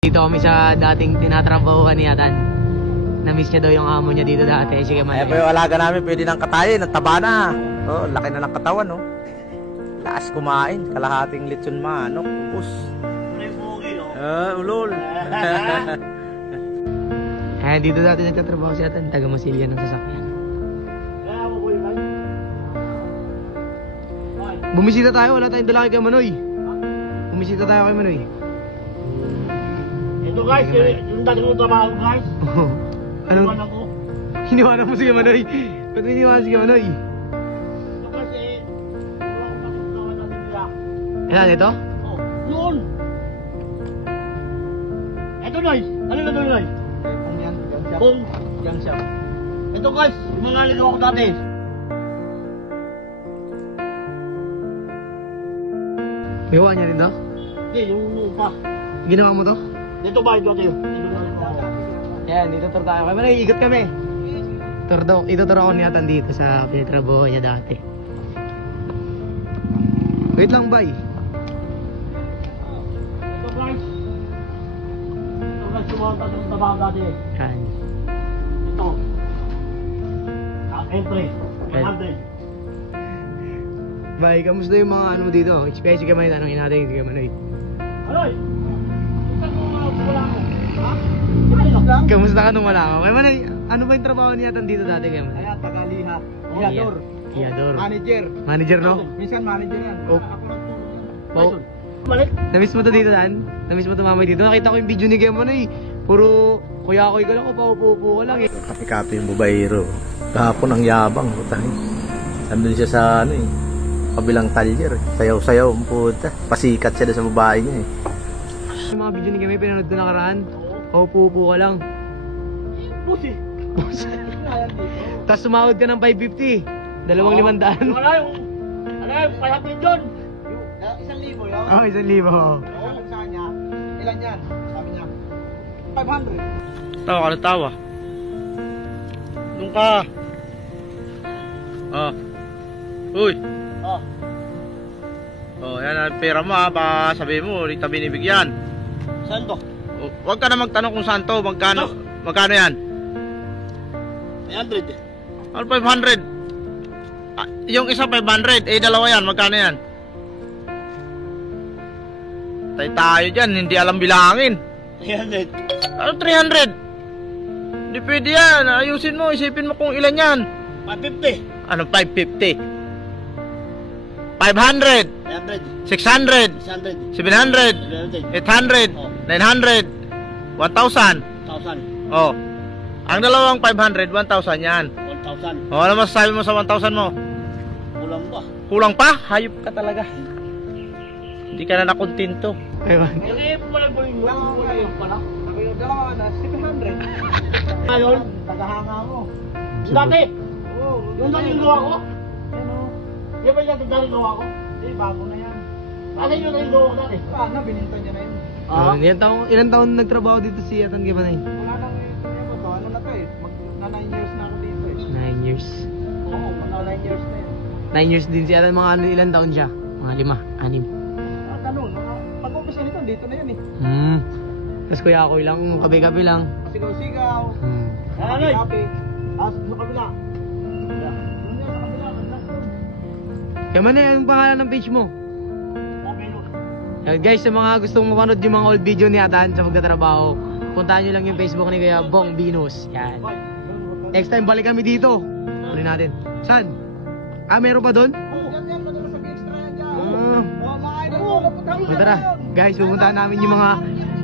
Dito kami sa dating tinatrabahuan ni Atan. Na-miss niya daw yung amo niya dito dati. Sige man. Pero yung alaga namin pwede nang katayin. Ang taba na. Oh, laki na ng katawan, no? Lakas kumain. Kalahating lechon manok. Upos. Ulol. Dito dati nagtatrabaho si Atan. Taga Masilya ng sasakyan. Bumisita tayo. Wala tayong dala kay Manoy. Bumisita tayo kay Manoy. Ito guys, yung dati kong trabaho guys. Ano? Hiniwanan mo si Manoy. Ba't may hiniwanan si Manoy? Ito kasi, wala akong masugawan natin nila. Ilan ito? Oh, yun! Ito guys, ano na ito guys? Kung yan siya. Ito guys, yung mga naligaw ko dati. Gawa niya rin to? Hindi, yung pa. Ginawa mo to? Dito ba ito tayo? Ayan, dito tour tayo. Kaya Manoy, ikot kami. Itutur ako ni Atan dito sa pinatrabaho niya dati. Wait lang, bay. Ito guys. Ito guys, yung mga trabaho dati. Ayan. Ito. Entry. 100. Bay, kamusta yung mga ano dito? Especially kay Manoy, tanongin natin kay Manoy. Aloy! Wala ako. Ha? Kamusta ka nung wala ka? Kay Manoy, ano ba yung trabaho niya Atan dito dati kay Manoy? Ayan, tagalihat. Iyador. Iyador. Manager. Manager, no? Minsan manager yan. Oh. Oh. Balik. Namiss mo to dito, Dan? Namiss mo to mamay dito? Nakita ko yung video ni Kay Manoy. Puro kuya-kuy ka lang o paupo-upo ka lang eh. Kapi-kapi yung babayero. Kahapon ang yabang. Nandun siya sa ano eh. Kabilang talyer. Sayaw-sayaw ang puta. Pasikat siya sa babae niya eh. Yung mga video ni Kay Manoy pinanood ko nakaraan. Paupo-upo ka lang. Pusi. Tapos sumahod ka ng 550. 2,500. Wala yung, ano yung, pahapin dyan. 1,000 yun. Oh, 1,000. Sabi sa kanya, ilan yan? Sabi niya, 500. Tawa ka na tawa. Nung ka. Uy. Oh. Yan ang pera mo ha. Baka sabihin mo, ulit na binibigyan. Saan to? Huwag ka na magtanong kung saan to. Magkano yan? 500 eh. Ano 500? Yung isa 500. Dalawa yan. Magkano yan? Tayo dyan. Hindi alam bilangin. 300. Ano 300? Hindi pwede yan. Ayusin mo. Isipin mo kung ilan yan. 550. Ano 550? 500. 500. 600. 700. 600. 800. 900. 1,000. 1,000. Oh. Ang dalawang 500, 1,000 yan. 1,000. Oh, ano masasabi mo sa 1,000 mo? Kulang ba? Kulang pa? Hayop ka talaga. Hindi ka na nakontento. Ayun. Eh, pumalag mo yung pala. Sabi yung dalawa na 700. Ngayon, Tagahanga mo. dati. Oo. Yung dati yung gawa ko. Yan o. Di ba yung dati gawa ko? Hindi, bago na yan. Ano yung dati gawa ko dati? Wala na, bininta niya na yun. Ilan taon nagtrabaho dito si Atan Kay Manoy? Wala nang ito niya po to. Ano na to eh. Na 9 years na ako dito eh. 9 years. Oo, mga 9 years na yun. 9 years din si Atan. Mga ano, ilan taon siya? Mga 5, 6. Ganun, pag-umpisa nito, dito na yun eh. Tapos kuya-kuy lang, kabi-kabi lang. Sigaw-sigaw. Nanay! Happy. Tapos sa kabila. Doon yan sa kabila. Kay Manoy, anong pangalan ng page mo? Guys, sa mga gustong mapanood yung mga old video ni Atan sa magtatrabaho, puntahan nyo lang yung Facebook ni Kuya Bong Binus. Yan. Next time, balik kami dito. Kunin natin. Saan? Meron pa doon? Yan, madalas sabi extra yan dyan. Ah. Mga idol, punta O tara, guys, pupuntahan namin yung mga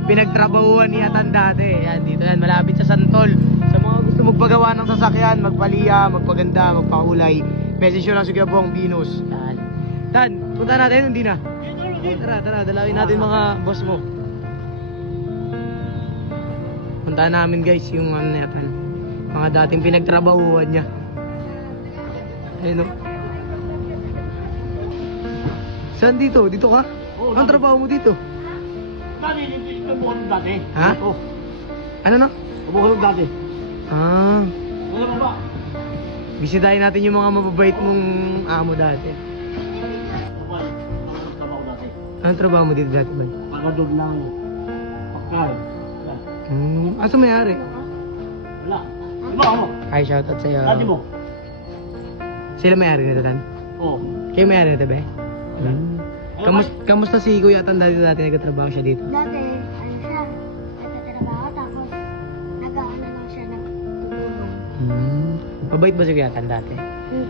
pinagtrabahuan ni Atan dati. Yan, dito yan, malapit sa Santol. Sa mga gusto magpagawa ng sasakyan, magpaliya, magpaganda, magpakulay, message nyo lang si Kuya Bong Binus. Yan. Tan, puntahan natin, hindi na. Tara, dalawin natin mga boss mo. Puntahan namin guys yung ano na Atan, mga dating pinagtrabahuan niya. Ayun o. Saan dito? Dito ka? Anong trabaho mo dito? Dati, dito yung bukulog dati. Ha? Oo. Ano na? Bukulog dati. Ano ba? Bisitahin natin yung mga mababait mong amo dati. Trabaho dati. Anong trabaho mo dito dati ba? Pagadog ng Ay. Asa may-ari? Wala. Diba ako? Ay, shoutout sa'yo. Dati mo? Sila may-ari nito, Tan? Oo. Kayo may-ari nito, be? Kamusta si Kuya Tan dati nagtatrabaho siya dito? Dati, ano siya, nagtatrabaho tapos nag-aano lang siya ng tutulong. Mabait ba si Kuya Tan dati?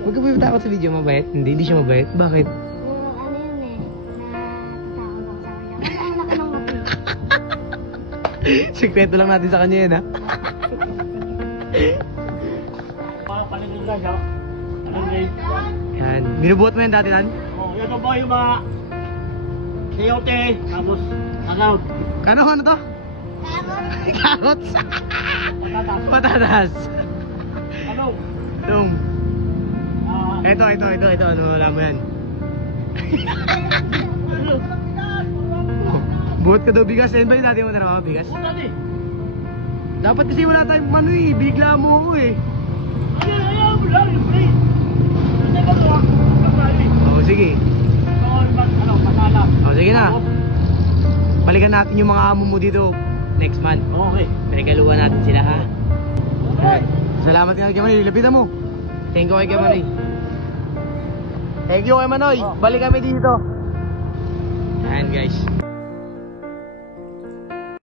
Huwag ka ba takot sa video, mabait? Hindi siya mabait. Bakit? Ano yun eh, natatakot ako sa kanya. Kasi ang laki ng mati. Sikreto lang natin sa kanya yan, ha? Paligid lang siya. Paligid. Yan. Binubuhat mo yan dati, Tan? Oh, yan po yung mga sayote, tapos agaw. Ano to? Carrots! Patatas. Patatas! Ano? Tung. Ah, Ito. Ano, wala mo yan. ano? Buhat ka daw bigas. Yan ba yung dati mo na bigas? Ano dati? Dapat kasi wala tayong ano eh. Bigla mo ako eh. Ayaw mo lang yung play. Kasi ba ito? Oo, sige. Ano, pasala. Oo, sige na. Tapos, Balikan natin yung mga amo mo dito next month. okay. Regaluhan natin sila, ha? Yan. Salamat nga kay Manoy. Lapitan mo. Thank you kay Manoy. Thank you kay Manoy. Balik kami dito. Ayan guys.